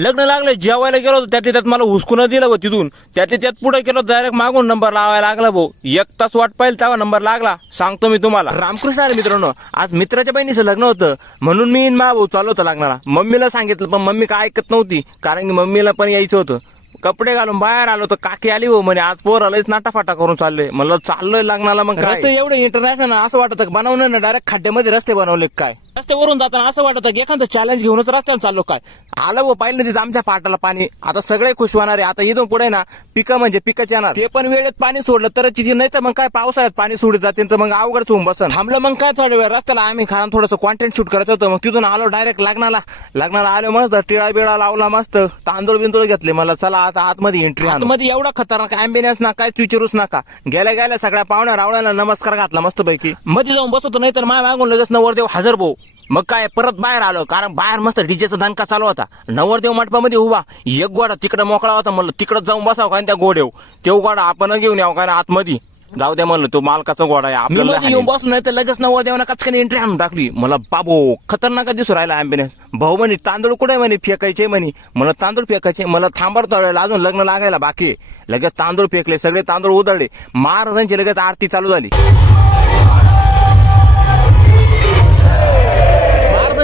लग्न लागले जेवायला गेलो होतो त्यात मला हुसकून दिलं भाऊ तिथून त्यात पुढे गेलो डायरेक्ट मागून नंबर लावायला लागला भाऊ 1 तास वाट पाहिजे तेव्हा नंबर लागला सांगतो मी तुम्हाला. रामकृष्ण आले मित्रांनो, आज मित्राच्या बहिणीचं लग्न होतं म्हणून मी मा भाऊ चालू होतं लग्नाला. मम्मीला सांगितलं पण मम्मी काय ऐकत नव्हती कारण की मम्मीला पण यायचं होतं. कपडे घालून बाहेर आलो तर काकी आली भाऊ म्हणे आज पोर आलंच नाटाफाटा करून चाललंय. म्हणलं चाललोय लग्नाला. मग काय एवढं इंटरनॅशनल असं वाटतं बनवलं ना डायरेक्ट खड्ड्यामध्ये रस्ते बनवले काय. रस्त्यावरून जाताना असं वाटतं की एखादं चॅलेंज घेऊनच रस्त्यावर चाललो काय. आलं भाऊ पाहिलं तिथं आमच्या पाटाला पाणी. आता सगळे खुश होणार आहे. आता इथून पुढे ना पिकं म्हणजे पिकच येणार ते पण वेळेत पाणी सोडलं तर तिथे नाही तर मग काय पावसाळ्यात पाणी सोडत जाते तर मग अवघड होऊन बसन. थांबलं मग काय थोड्या वेळ रस्त्याला आम्ही खाना थोडंसं कॉन्टेंट शूट करायचं होतं. मग तिथून आलो डायरेक्ट लग्नाला आलो मस्त टिळा बिळा लावला मस्त तांदूळ बिंदूळ घेतले. मला चला आता आतमध्ये एंट्री. आतमध्ये एवढा खतरनाक अँबियन्स ना काय विचारूच नका. गेल्या सगळ्या पाहुण्या रावळ्याला नमस्कार घातला मस्त पैकी. मध्ये जाऊन बसतो नाही तर माय मागून लगेच नवरदेव हजर भाऊ. मग काय परत बाहेर आलो कारण बाहेर मस्त डीजेचा दणका चालू होता. नवरदेव मंडपामध्ये उभा एक गोडा तिकडे मोकळा होता. म्हणलं तिकडे जाऊन बसावं काय त्या गोडेव तो गोडा आपण घेऊन यावं काय ना आतमध्ये जाऊ द्या म्हणलं तो मालकाचा गोडा आहे आपल्याला येऊन बसलो नाही तर लगेच नवरदेवाना कचकन एंट्री आणून टाकली. मला बाबो खतरनाक दिसू राहिला अँबियन्स. भाऊ म्हणे तांदूळ कुठे म्हणे फेकायचे म्हणे. मला तांदूळ फेकायचे. मला थांबर तळायला अजून लग्न लागायला बाकी. लगेच तांदूळ फेकले सगळे तांदूळ उधळले. महाराजांची लगेच आरती चालू झाली.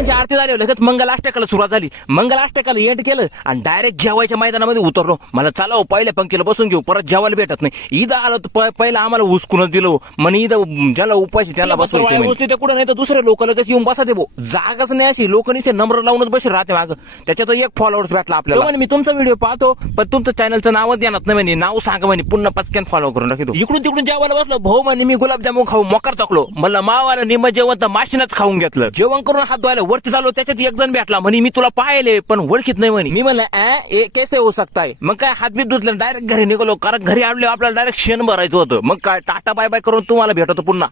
आरती झाली लगेच मंगलाष्टकाला सुरुवात झाली. मंगलाष्टकाला एंड केलं आणि डायरेक्ट जेवायच्या मैदानामध्ये उतरलो. मला चला पहिल्या पंक्तीला बसून घेऊ परत जेवायला भेटत नाही. ईद आलं तर पहिला आम्हाला हुसकूनच दिलं म्हणे ईद ज्याला उपाशी त्याला बसवायचं कुठे नाही तर दुसरे लोक लगेच येऊन बसा दे भाऊ. जागाच नाही अशी लोक निश्चित नंबर लावूनच बशी राहते मागं. त्याच्यात एक फॉलोअर्स भेटला आपल्याला. मी तुमचा व्हिडिओ पाहतो पण तुमचं चॅनलचं नावच देणार नाही म्हणे. नाव सांगा म्हणे पुन्हा पचक्यान फॉलो करून टाकतो. इकडून तिकडून जेवायला बसलो भाऊ म्हणे मी गुलाबजामुन खाऊ मोकार टाकलो. मला मावाला निम्म जेवण तर माशीनच खाऊन घेतलं. जेवण करून हात धुवायला वरती चालू त्याच्यात एक जण भेटला म्हणे मी तुला पाहिले पण ओळखीत नाही म्हणे. मी म्हणलं कैसे हो सकता है. मग काय हात बीत धुतलं डायरेक्ट घरी निघालो कारण घरी आलो आपल्याला डायरेक्ट शेण भरायचं होतं. मग काय टाटा बाय बाय करून तुम्हाला भेटतो पुन्हा.